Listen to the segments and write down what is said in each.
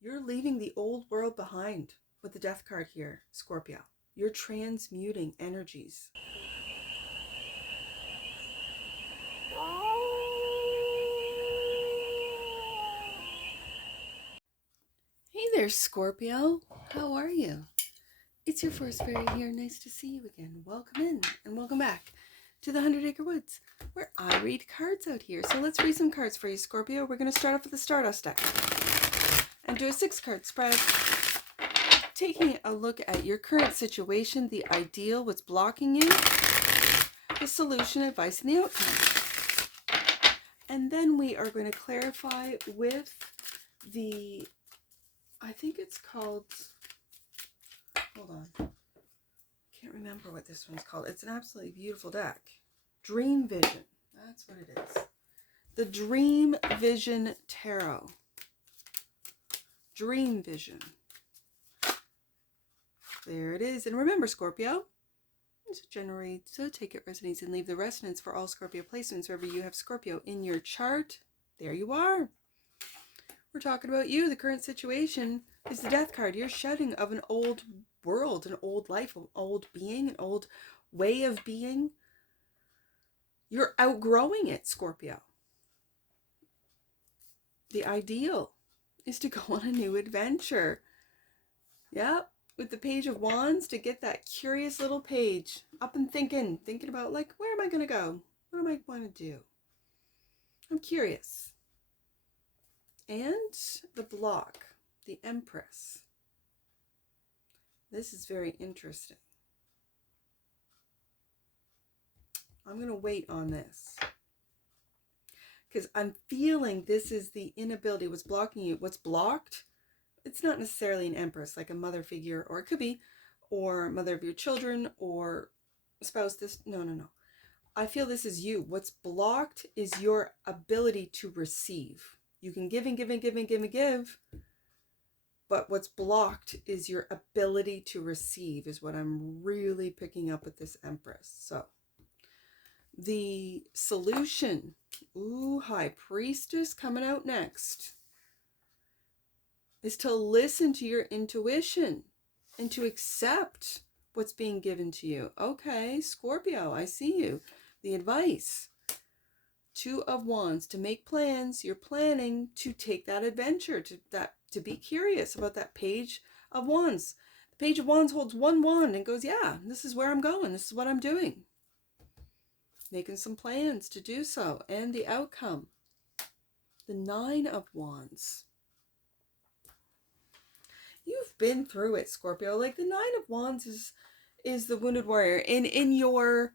You're leaving the old world behind with the death card here, Scorpio. You're transmuting energies. Hey there, Scorpio. How are you? It's your forest fairy here. Nice to see you again. Welcome in and welcome back to the 100 Acre Woods, where I read cards out here. So let's read some cards for you, Scorpio. We're going to start off with the Stardust deck and do a 6-card spread, taking a look at your current situation, the ideal, what's blocking you, the solution, advice, and the outcome. And then we are going to clarify with the, I think it's called, hold on, can't remember what this one's called. It's an absolutely beautiful deck. Dream Vision. That's what it is. The Dream Vision Tarot. Dream Vision. There it is. And remember, Scorpio, to generate, so take it resonates and leave the resonance for all Scorpio placements wherever you have Scorpio in your chart. There you are. We're talking about you. The current situation is the death card. You're shedding of an old world, an old life, an old being, an old way of being. You're outgrowing it, Scorpio. The ideal is to go on a new adventure. Yep, with the Page of Wands, to get that curious little page up and thinking about, like, where am I going to go? What am I going to do? I'm curious. And the block, the Empress. This is very interesting. I'm going to wait on this, because I'm feeling this is the inability, what's blocking you. What's blocked, it's not necessarily an Empress, like a mother figure, or it could be, or mother of your children, or spouse. This, no. I feel this is you. What's blocked is your ability to receive. You can give and give and give and give and give, but what's blocked is your ability to receive, is what I'm really picking up with this Empress. So the solution, ooh, High Priestess coming out next, is to listen to your intuition and to accept what's being given to you. Okay, Scorpio, I see you. The advice, 2 of Wands, to make plans. You're planning to take that adventure, to be curious about that Page of Wands. The Page of Wands holds one wand and goes, yeah, this is where I'm going. This is what I'm doing. Making some plans to do so. And the outcome, the 9 of Wands. You've been through it, Scorpio. Like, the 9 of Wands is the Wounded Warrior. In your,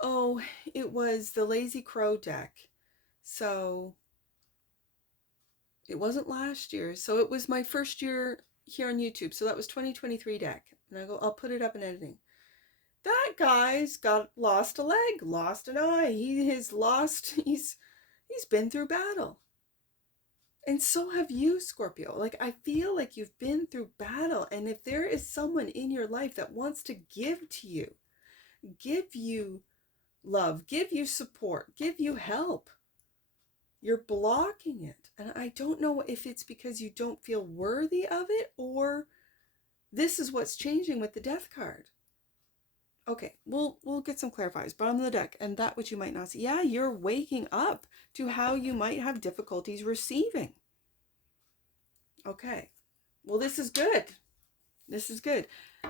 oh, it was the Lazy Crow deck. So it wasn't last year. So it was my first year here on YouTube. So that was 2023 deck. And I'll put it up in editing. That guy's lost a leg, lost an eye. He's been through battle. And so have you, Scorpio. Like, I feel like you've been through battle. And if there is someone in your life that wants to give to you, give you love, give you support, give you help, you're blocking it. And I don't know if it's because you don't feel worthy of it, or this is what's changing with the Death card. Okay, we'll get some clarifiers. Bottom of the deck, and that which you might not see. Yeah, you're waking up to how you might have difficulties receiving. Okay, well, this is good. This is good.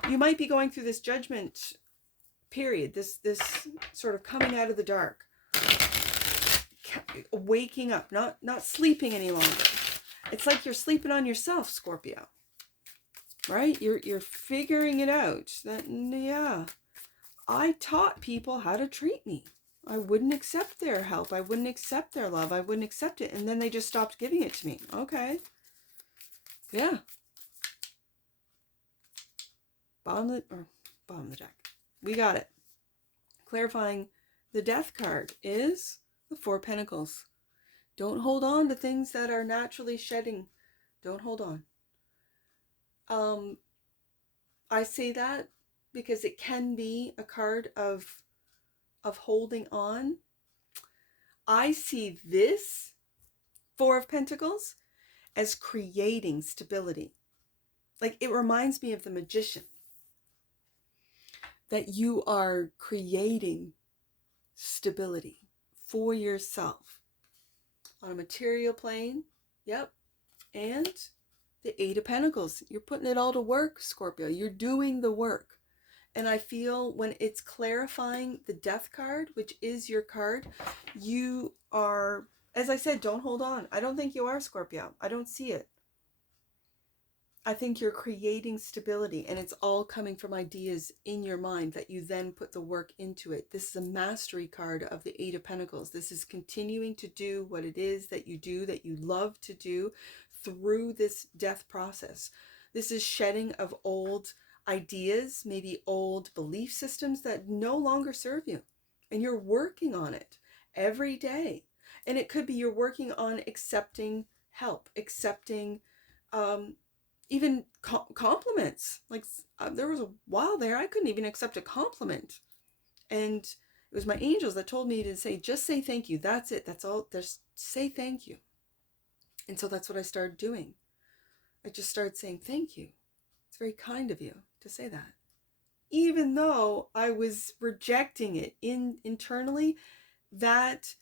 You might be going through this judgment period, this sort of coming out of the dark, waking up, not sleeping any longer. It's like you're sleeping on yourself, Scorpio. Right? You're figuring it out. That, yeah, I taught people how to treat me. I wouldn't accept their help. I wouldn't accept their love. I wouldn't accept it. And then they just stopped giving it to me. Okay. Yeah. Bottom of the deck. We got it. Clarifying, the Death card is the 4 of Pentacles. Don't hold on to things that are naturally shedding. Don't hold on. I say that because it can be a card of holding on. I see this 4 of Pentacles as creating stability. Like, it reminds me of the magician, that you are creating stability for yourself on a material plane. Yep. And the Eight of Pentacles. You're putting it all to work, Scorpio. You're doing the work. And I feel when it's clarifying the Death card, which is your card, you are, as I said, don't hold on. I don't think you are, Scorpio. I don't see it. I think you're creating stability, and it's all coming from ideas in your mind that you then put the work into it. This is a mastery card of the Eight of Pentacles. This is continuing to do what it is that you do, that you love to do through this death process. This is shedding of old ideas, maybe old belief systems that no longer serve you. And you're working on it every day. And it could be you're working on accepting help, accepting even compliments. Like, there was a while there I couldn't even accept a compliment. And it was my angels that told me to say, just say thank you. That's it. That's all. Just say thank you. And so that's what I started doing. I just started saying thank you. It's very kind of you to say that. Even though I was rejecting it internally, that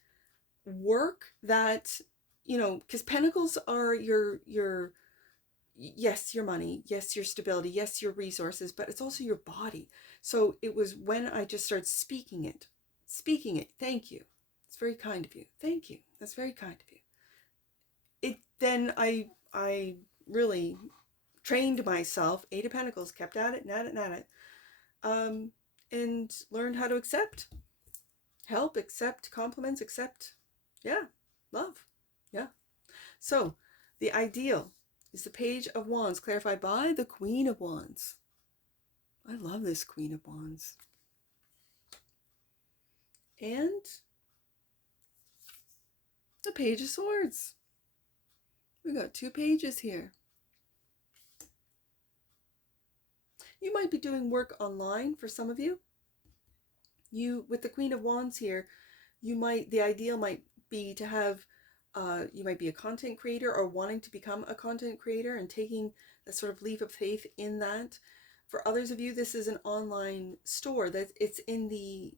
work, that, you know, because pentacles are your yes, your money, yes, your stability, yes, your resources, but it's also your body. So it was when I just started speaking it, thank you. It's very kind of you. Thank you. That's very kind of you. Then I really trained myself, Eight of Pentacles, kept at it and at it and at it, and learned how to accept help, accept compliments, accept, love. Yeah. So the ideal is the Page of Wands, clarified by the Queen of Wands. I love this Queen of Wands. And the Page of Swords. We got 2 pages here. You might be doing work online for some of you. With the Queen of Wands here, the ideal might be to have, you might be a content creator or wanting to become a content creator and taking a sort of leap of faith in that. For others of you, this is an online store that it's in the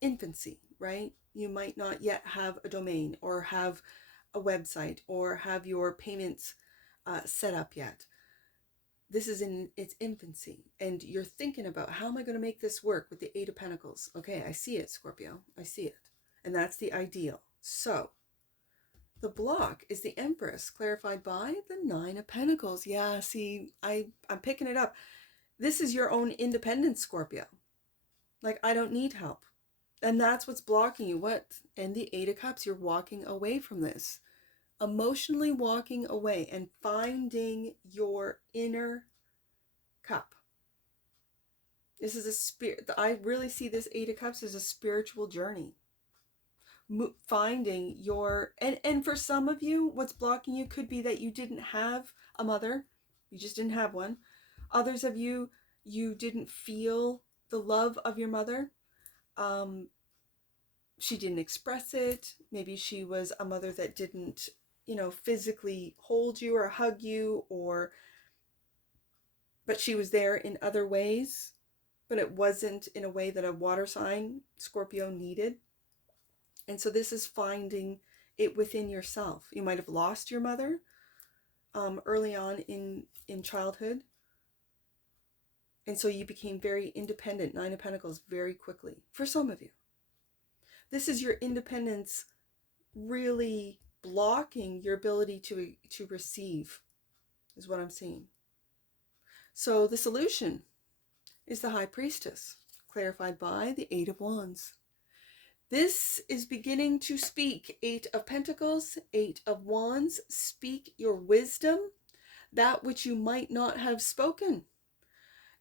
infancy, right? You might not yet have a domain or have a website or have your payments set up yet. This is in its infancy, and you're thinking about, how am I going to make this work with the Eight of Pentacles? Okay, I see it, Scorpio. I see it. And that's the ideal. So the block is the Empress, clarified by the Nine of Pentacles. Yeah, see, I'm picking it up. This is your own independence, Scorpio. Like, I don't need help. And that's what's blocking you. What? And the Eight of Cups, you're walking away from this. Emotionally walking away and finding your inner cup. This is a spirit. I really see this Eight of Cups as a spiritual journey. Finding your, and for some of you, what's blocking you could be that you didn't have a mother. You just didn't have one. Others of you, you didn't feel the love of your mother. She didn't express it. Maybe she was a mother that didn't, physically hold you or hug you, but she was there in other ways, but it wasn't in a way that a water sign, Scorpio, needed. And so this is finding it within yourself. You might have lost your mother early on in childhood. And so you became very independent, Nine of Pentacles, very quickly, for some of you. This is your independence really blocking your ability to receive, is what I'm seeing. So the solution is the High Priestess, clarified by the Eight of Wands. This is beginning to speak. Eight of Pentacles, Eight of Wands. Speak your wisdom, that which you might not have spoken.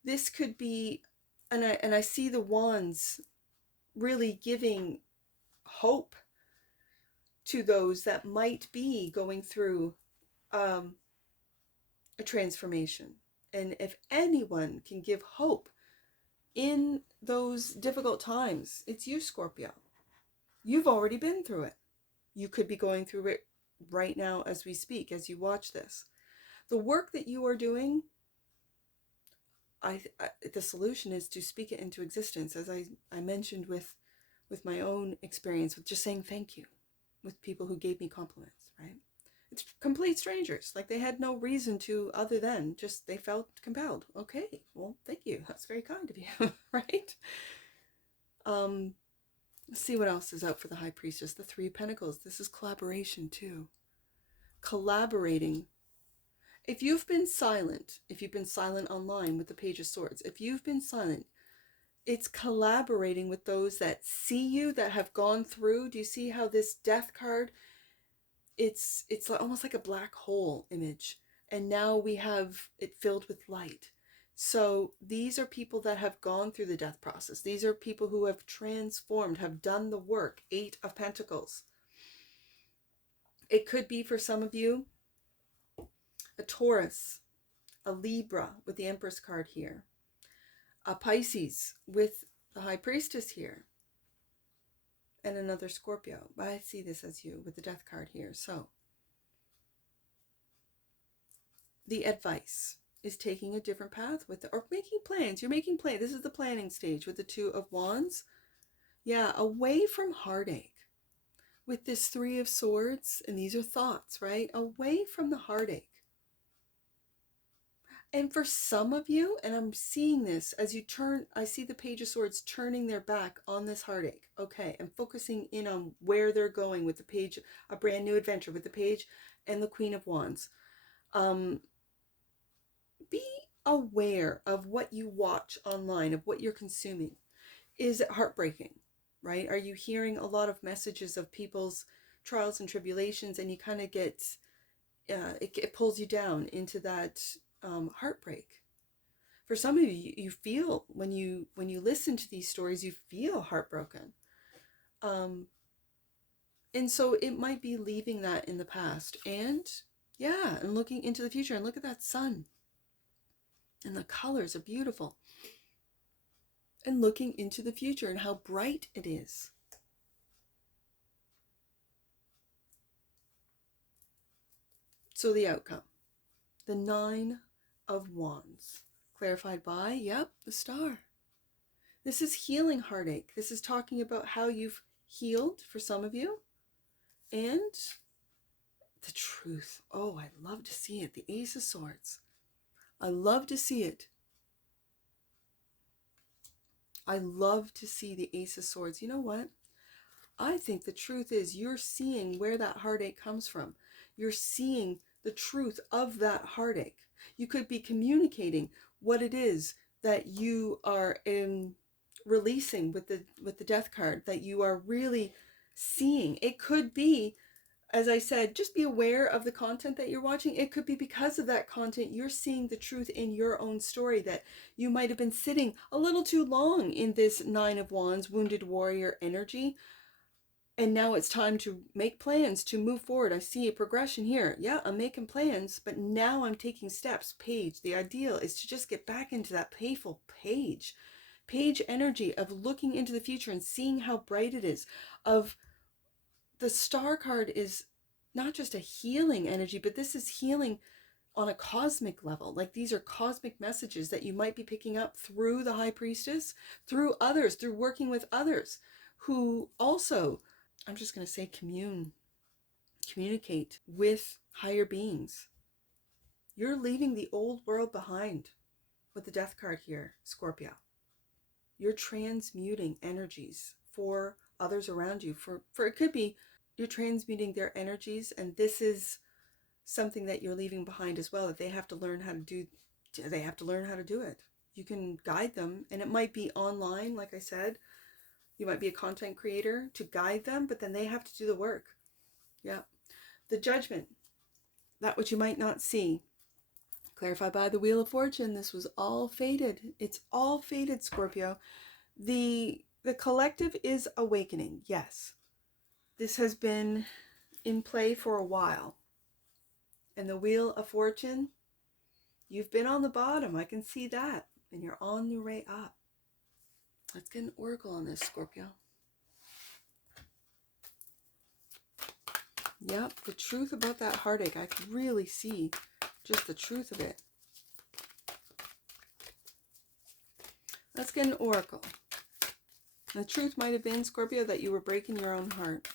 This could be, and I see the Wands really giving hope to those that might be going through a transformation. And if anyone can give hope in those difficult times, it's you, Scorpio. You've already been through it. You could be going through it right now as we speak, as you watch this. The work that you are doing, the solution is to speak it into existence, as I mentioned with my own experience with just saying thank you with people who gave me compliments, right? It's complete strangers. Like they had no reason to other than just they felt compelled. Okay, well, thank you. That's very kind of you, right? Let's see what else is out for the High Priestess. The Three of Pentacles. This is collaboration too. Collaborating. If you've been silent online with the Page of Swords, if you've been silent, it's collaborating with those that see you, that have gone through. Do you see how this Death card, it's almost like a black hole image, and now we have it filled with light. So these are people that have gone through the death process. These are people who have transformed, have done the work. 8 of Pentacles. It could be for some of you a Taurus, a Libra with the Empress card here, a Pisces with the High Priestess here, and another Scorpio. But I see this as you with the Death card here. So the advice is taking a different path with it, or making plans. You're making plans. This is the planning stage with the Two of Wands. Yeah, away from heartache. With this Three of Swords, and these are thoughts, right? Away from the heartache. And for some of you, and I'm seeing this as you turn, I see the Page of Swords turning their back on this heartache. Okay, and focusing in on where they're going with the Page, a brand new adventure with the Page and the Queen of Wands. Be aware of what you watch online, of what you're consuming. Is it heartbreaking, right? Are you hearing a lot of messages of people's trials and tribulations, and you kind of get, it pulls you down into that heartbreak? For some of you, you feel when you listen to these stories, you feel heartbroken, and so it might be leaving that in the past, and yeah, and looking into the future. And look at that sun, and the colors are beautiful, and looking into the future and how bright it is. So the outcome, the Nine of Wands, clarified by, yep, the Star. This is healing heartache. This is talking about how you've healed for some of you. And the Truth. Oh, I love to see it. The Ace of Swords. I love to see it. I love to see the Ace of Swords. You know what? I think the truth is you're seeing where that heartache comes from. You're seeing the truth of that heartache. You could be communicating what it is that you are releasing with the Death card, that you are really seeing. It could be, as I said, just be aware of the content that you're watching. It could be because of that content, you're seeing the truth in your own story, that you might have been sitting a little too long in this Nine of Wands, wounded warrior energy. And now it's time to make plans to move forward. I see a progression here. Yeah, I'm making plans, but now I'm taking steps. Page, the ideal is to just get back into that playful page energy of looking into the future and seeing how bright it is. Of the Star card is not just a healing energy, but this is healing on a cosmic level. Like these are cosmic messages that you might be picking up through the High Priestess, through others, through working with others who also, I'm just going to say, communicate with higher beings. You're leaving the old world behind with the Death card here, Scorpio. You're transmuting energies for others around you. For it could be you're transmuting their energies, and this is something that you're leaving behind as well, that they have to learn how to do. They have to learn how to do it. You can guide them, and it might be online, like I said. You might be a content creator to guide them, but then they have to do the work. Yeah. The Judgment, that which you might not see. Clarified by the Wheel of Fortune. This was all fated. It's all fated, Scorpio. The collective is awakening. Yes. This has been in play for a while. And the Wheel of Fortune, you've been on the bottom. I can see that. And you're on your way up. Let's get an oracle on this, Scorpio. Yep, the truth about that heartache. I could really see just the truth of it. Let's get an oracle. The truth might have been, Scorpio, that you were breaking your own heart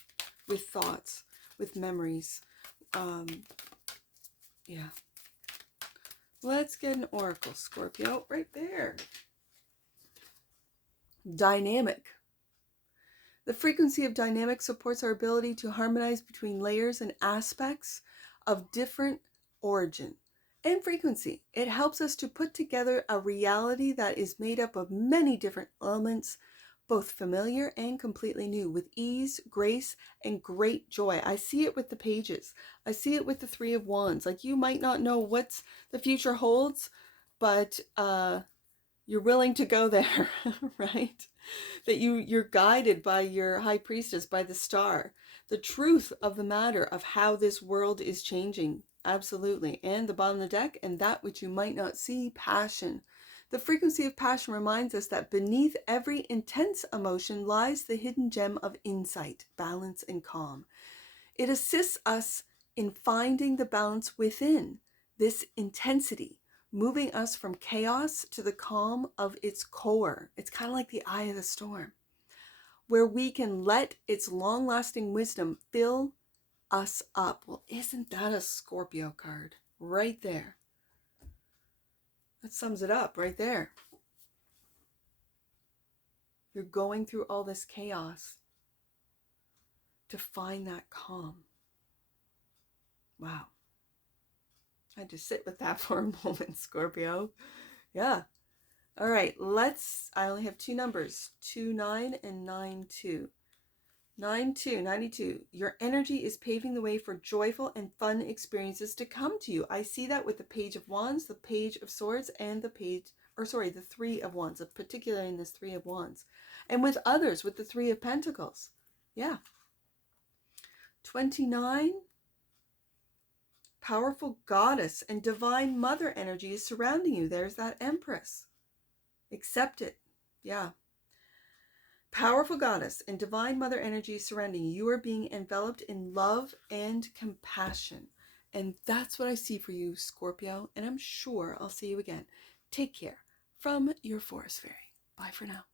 with thoughts, with memories. Yeah. Let's get an oracle, Scorpio, right there. Dynamic. The frequency of dynamic supports our ability to harmonize between layers and aspects of different origin and frequency. It helps us to put together a reality that is made up of many different elements, both familiar and completely new, with ease, grace, and great joy. I see it with the pages. I see it with the Three of Wands. Like, you might not know what the future holds, but you're willing to go there, right? That you're guided by your high priestess, by the star, the truth of the matter of how this world is changing. Absolutely. And the bottom of the deck, and that which you might not see, passion. The frequency of passion reminds us that beneath every intense emotion lies the hidden gem of insight, balance, and calm. It assists us in finding the balance within this intensity, moving us from chaos to the calm of its core. It's kind of like the eye of the storm, where we can let its long-lasting wisdom fill us up. Well, isn't that a Scorpio card right there? That sums it up right there. You're going through all this chaos to find that calm. Wow. I had to sit with that for a moment, Scorpio. Yeah. All right, I only have two numbers, 29 and 92. 92. Your energy is paving the way for joyful and fun experiences to come to you. I see that with the Page of Wands, the Page of Swords, and the Three of Wands, particularly in this Three of Wands. And with others, with the Three of Pentacles. Yeah. 29. Powerful goddess and divine mother energy is surrounding you. There's that Empress. Accept it. Yeah. Powerful goddess and divine mother energy surrounding you. You are being enveloped in love and compassion. And that's what I see for you, Scorpio. And I'm sure I'll see you again. Take care. From your Forest Fairy. Bye for now.